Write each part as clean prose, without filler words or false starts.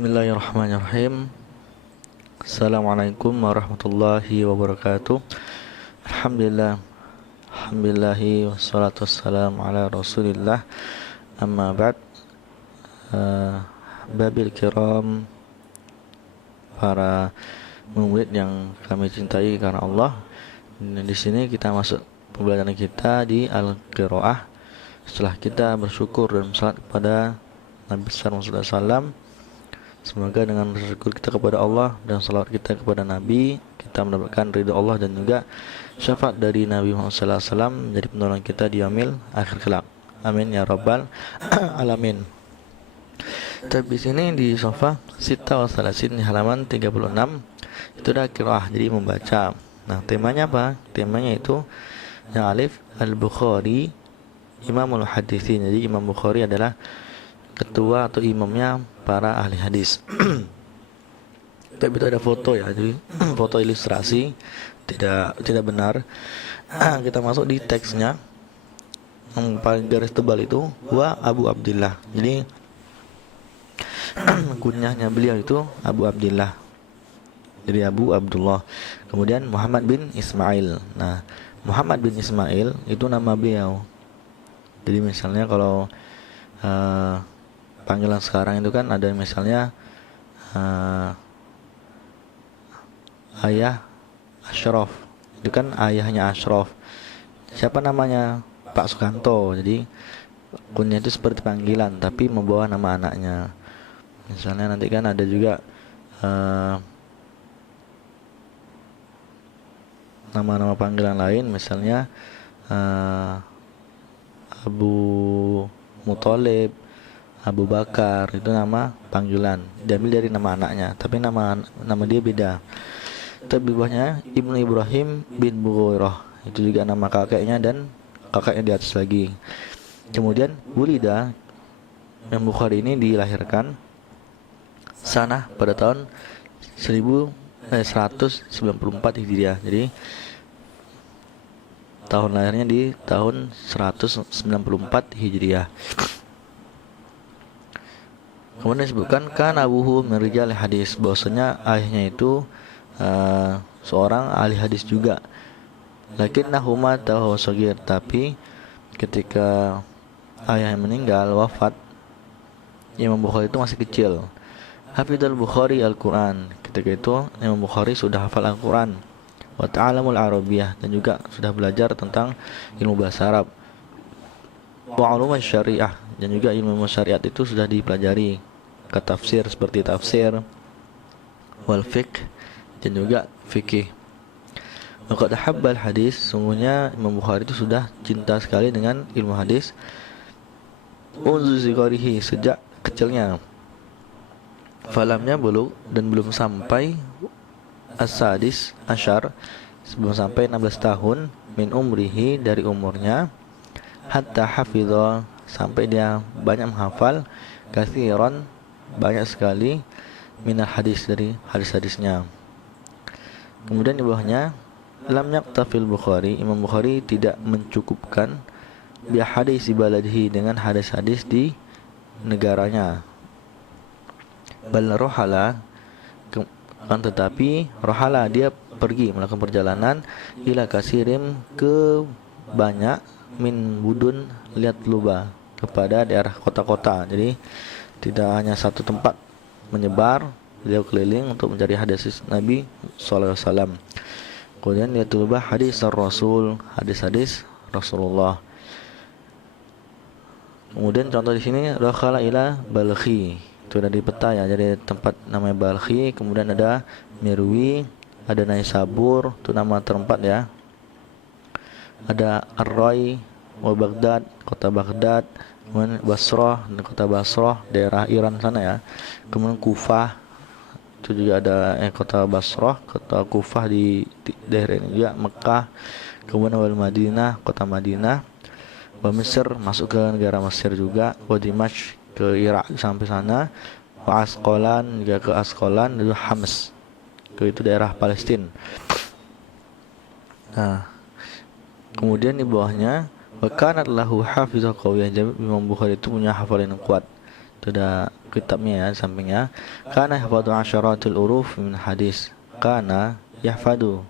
Bismillahirrahmanirrahim. Assalamualaikum warahmatullahi wabarakatuh. Alhamdulillah, alhamdulillahi wassalatu wassalamu ala rasulillah. Amma ba'd. Babil kiram, para murid yang kami cintai karena Allah. Dan di sini kita masuk pembelajaran kita di Al-Qiraah. Setelah kita bersyukur dan salat kepada Nabi besar Muhammad SAW, semoga dengan bersyukur kita kepada Allah dan salawat kita kepada Nabi, kita mendapatkan ridha Allah dan juga syafaat dari Nabi Muhammad SAW menjadi penolong kita di yaumil akhir kelak. Amin ya rabbal alamin. Tapi sini di sofa Sita wa Salasin di halaman 36 itu dah qiraah, jadi membaca. Nah, temanya apa? Temanya itu yang alif Al-Bukhari Imamul Haditsin. Jadi Imam Bukhari adalah ketua atau imamnya para ahli hadis. Tapi itu ada foto ya, jadi foto ilustrasi, tidak benar. Kita masuk di teksnya yang paling garis tebal itu wa Abu Abdillah. Jadi kunyahnya beliau itu Abu Abdillah, jadi Abu Abdullah. Kemudian Muhammad bin Ismail. Nah, Muhammad bin Ismail itu nama beliau. Jadi misalnya kalau panggilan sekarang itu kan ada misalnya ayah Ashraf, itu kan ayahnya Ashraf. Siapa namanya? Pak Sukanto. Jadi kunyah itu seperti panggilan tapi membawa nama anaknya. Misalnya nanti kan ada juga nama-nama panggilan lain, misalnya Abu Muthalib, Abu Bakar, itu nama panggilan, diambil dari nama anaknya, tapi nama dia beda. Tapi bawahnya Ibnu Ibrahim bin Bughairah, itu juga nama kakeknya dan kakeknya di atas lagi. Kemudian Wulida, Imam Bukhari ini dilahirkan sana pada tahun 194 Hijriah. Jadi tahun lahirnya di tahun 194 Hijriah. Kemudian disebutkan kan abuhu min rijal hadis, bahwasanya ayahnya itu seorang ahli hadis juga. Lakinnahuma tahu sagir, tapi ketika ayahnya meninggal wafat, Imam Bukhari itu masih kecil. Hafidhul Bukhari Al-Quran, ketika itu Imam Bukhari sudah hafal Al-Quran, wa ta'alamul Arabiyah, dan juga sudah belajar tentang ilmu bahasa Arab, wa ulum syariah, dan juga ilmu syariat itu sudah dipelajari, ke tafsir seperti tafsir, wal fiqh, dan juga fikih. Waqad habbal hadis, sungguhnya Imam Bukhari itu sudah cinta sekali dengan ilmu hadis, unzu zikarihi, sejak kecilnya. Falamnya belum dan belum sampai as-sadis asyar, sebelum sampai 16 tahun, min umrihi, dari umurnya, hatta hafidha, sampai dia banyak menghafal, katsiran, banyak sekali, minal hadis, dari hadis-hadisnya. Kemudian di bawahnya lam yaktafil Bukhari, Imam Bukhari tidak mencukupkan bi hadis baladihi, dengan hadis-hadis di negaranya. Bal rohala, tetapi rohala, dia pergi melakukan perjalanan, ila kasirim, ke banyak, min budun liat luba, kepada daerah kota-kota. Jadi tidak hanya satu tempat menyebar, beliau keliling untuk mencari hadis Nabi SAW. Kemudian liat luba hadis Rasul, hadis-hadis Rasulullah. Kemudian contoh di sini rohala ila balkhi, itu ada di peta ya, jadi tempat namanya Balkhi. Kemudian ada Mirwi, ada Naisabur, itu nama tempat ya. Ada Ar-Ray wa Baghdad, kota Baghdad. Kemudian Basrah, kota Basrah, daerah Iran sana ya. Kemudian Kufah, itu juga ada kota Basrah, kota Kufah di daerah ini juga. Mekah, kemudian wal Madinah, kota Madinah. Wa Mesir, masuk ke negara Mesir juga. Wa Dimashq, ke Irak sampai sana. Wa Asqalan, juga ke Asqalan, itu Hams, ke itu daerah Palestina. Nah, kemudian di bawahnya wa kanat lahu hafizah qawiyah, Imam Bukhari itu punya hafalan yang kuat. Itu ada kitabnya ya, sampingnya. Kana yahfadu asyaratul uruf min hadis. Kana yahfadu.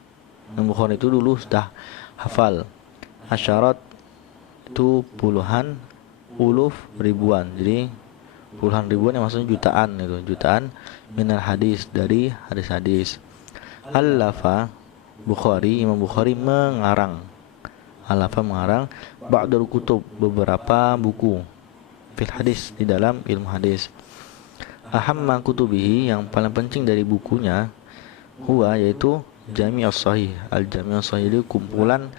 Imam Bukhari itu dulu sudah hafal. Asyarat itu puluhan, uluf ribuan. Jadi puluhan ribuan yang maksudnya jutaan itu, jutaan minal hadis, dari hadis-hadis. Al-Lafa Bukhari, Imam Bukhari mengarang. Al-Lafa mengarang ba'dul kutub, beberapa buku fil hadis, di dalam ilmu hadis. Ahamma kutubihi, yang paling penting dari bukunya, huwa, yaitu Jami' as-Sahih. Al-Jami' as-Sahih itu kumpulan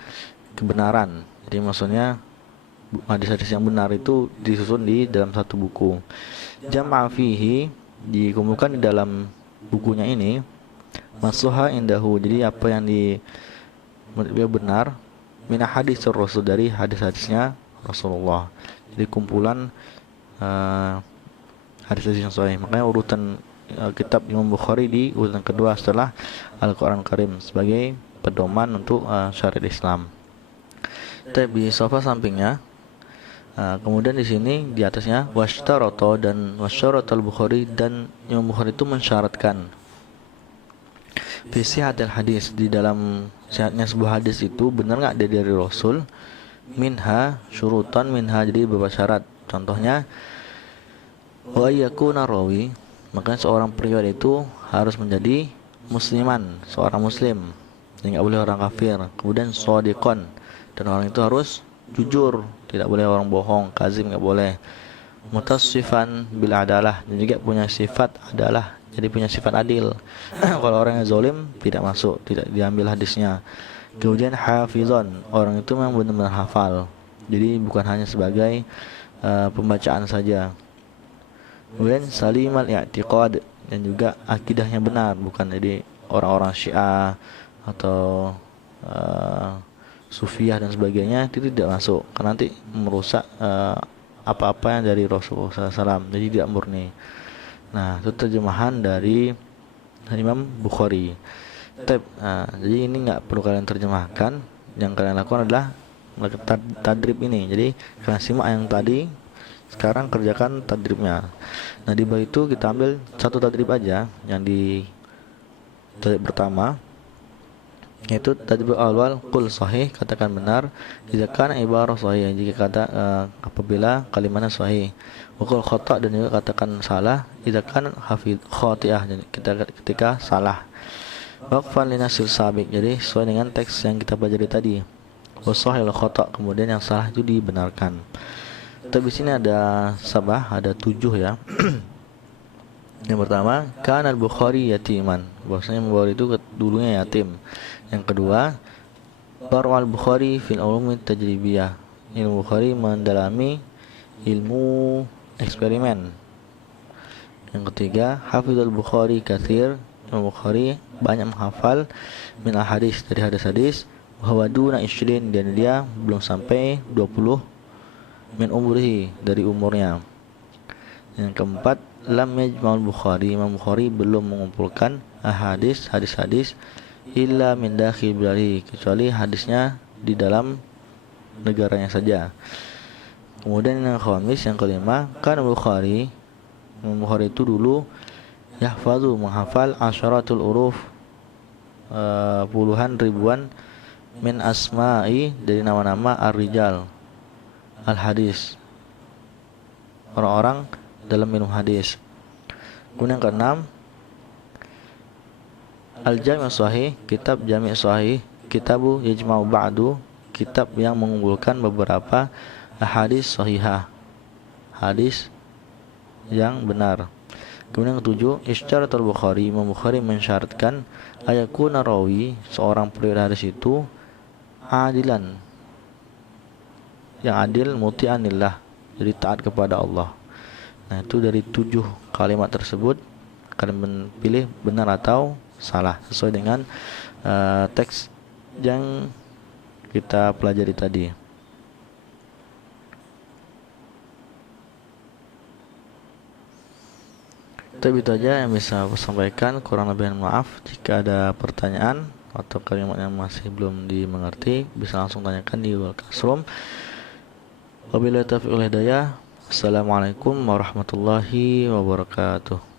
kebenaran. Jadi maksudnya hadis-hadis yang benar itu disusun di dalam satu buku. Jam'a fihi, dikumpulkan di dalam bukunya ini, masluha indahu, jadi apa yang benar, min hadis Rasul, dari hadis-hadisnya Rasulullah. Jadi kumpulan hadis-hadis yang sahih. Makanya urutan kitab Imam Bukhari di urutan kedua setelah Al-Quran Karim sebagai pedoman untuk syariat Islam. Tapi sofa sampingnya, kemudian di sini di atasnya wasytarata, dan wasyaratal Bukhari, dan Imam Bukhari itu mensyaratkan fi sihatil hadis, di dalam sehatnya sebuah hadis itu benar nggak dari Rasul, minha syurutan, minha, jadi beberapa syarat. Contohnya wa yakuna rawi, maka seorang periwayat itu harus menjadi musliman, seorang muslim, jadi nggak boleh orang kafir. Kemudian shadiqan, dan orang itu harus jujur, tidak boleh orang bohong, kazim nggak boleh. Mutassifan bil adalah, dan juga punya sifat adalah, jadi punya sifat adil. Kalau orang yang zalim tidak masuk, tidak diambil hadisnya. Kemudian hafizan, orang itu memang benar-benar hafal, jadi bukan hanya sebagai pembacaan saja. Kemudian salimal i'tiqad, dan juga akidahnya benar, bukan jadi orang-orang Syiah atau Sufiyah dan sebagainya, itu tidak masuk, karena nanti merusak apa-apa yang dari Rasulullah SAW, jadi tidak murni. Nah, itu terjemahan dari Imam Bukhari. Jadi ini nggak perlu kalian terjemahkan, yang kalian lakukan adalah tadrib ini. Jadi kalian simak yang tadi, sekarang kerjakan tadribnya. Nah, di bawah itu kita ambil satu tadrib aja, yang di tadrib pertama, yaitu tadrib awal, qul sahih, katakan benar, jika kana ibarah sahih, jika kata apabila kalimatnya sahih. Wa qul khata', dan juga katakan salah, jika kana hafidh khati'ah, jadi ketika salah. Waqfan linasil sabiq, jadi sesuai dengan teks yang kita pelajari tadi. Wa sahih wal khata', kemudian yang salah itu dibenarkan. Tapi di sini ada sabah, ada 7 ya. Yang pertama, kana al-Bukhari yatiman, bahwasanya Bukhari itu dulunya yatim. Yang kedua, baru al-Bukhari fil ulumi tajribiyah, ilmu Bukhari mendalami ilmu eksperimen. Yang ketiga, hafizul Bukhari katsir, Imam Bukhari banyak menghafal min hadis, dari hadis-hadis, wa duna 20, dan dia belum sampai 20, min umrihi, dari umurnya. Yang keempat, lam yajma'ul Bukhari, Imam Bukhari belum mengumpulkan hadis-hadis illa min dakhil biladi, kecuali hadisnya di dalam negaranya saja. Kemudian yang khamis, yang kelima, kan Bukhari, Imam Bukhari itu dulu yahfazu, menghafal asyaratul uruf, puluhan ribuan, min asma'i, dari nama-nama ar-rijal al-hadis, orang-orang dalam ilmu hadis. Kemudian yang keenam, Al-Jami' Sahih, kitab Jami' Sahih, kitabu yajma'u ba'du, kitab yang mengumpulkan beberapa hadis sahihah, hadis yang benar. Kemudian yang ketujuh, Isyarat al-Bukhari, Imam Bukhari mensyaratkan ayakuna rawi, seorang periwayat hadis itu adilan, yang adil, muti'anillah, jadi taat kepada Allah. Nah, itu dari 7 kalimat tersebut kalian pilih benar atau salah sesuai dengan teks yang kita pelajari tadi. Tapi itu aja yang bisa aku sampaikan, kurang lebih maaf. Jika ada pertanyaan atau kalimat yang masih belum dimengerti, bisa langsung tanyakan di Google Classroom. Wabillahi taufiq wal hidayah. Assalamualaikum warahmatullahi wabarakatuh.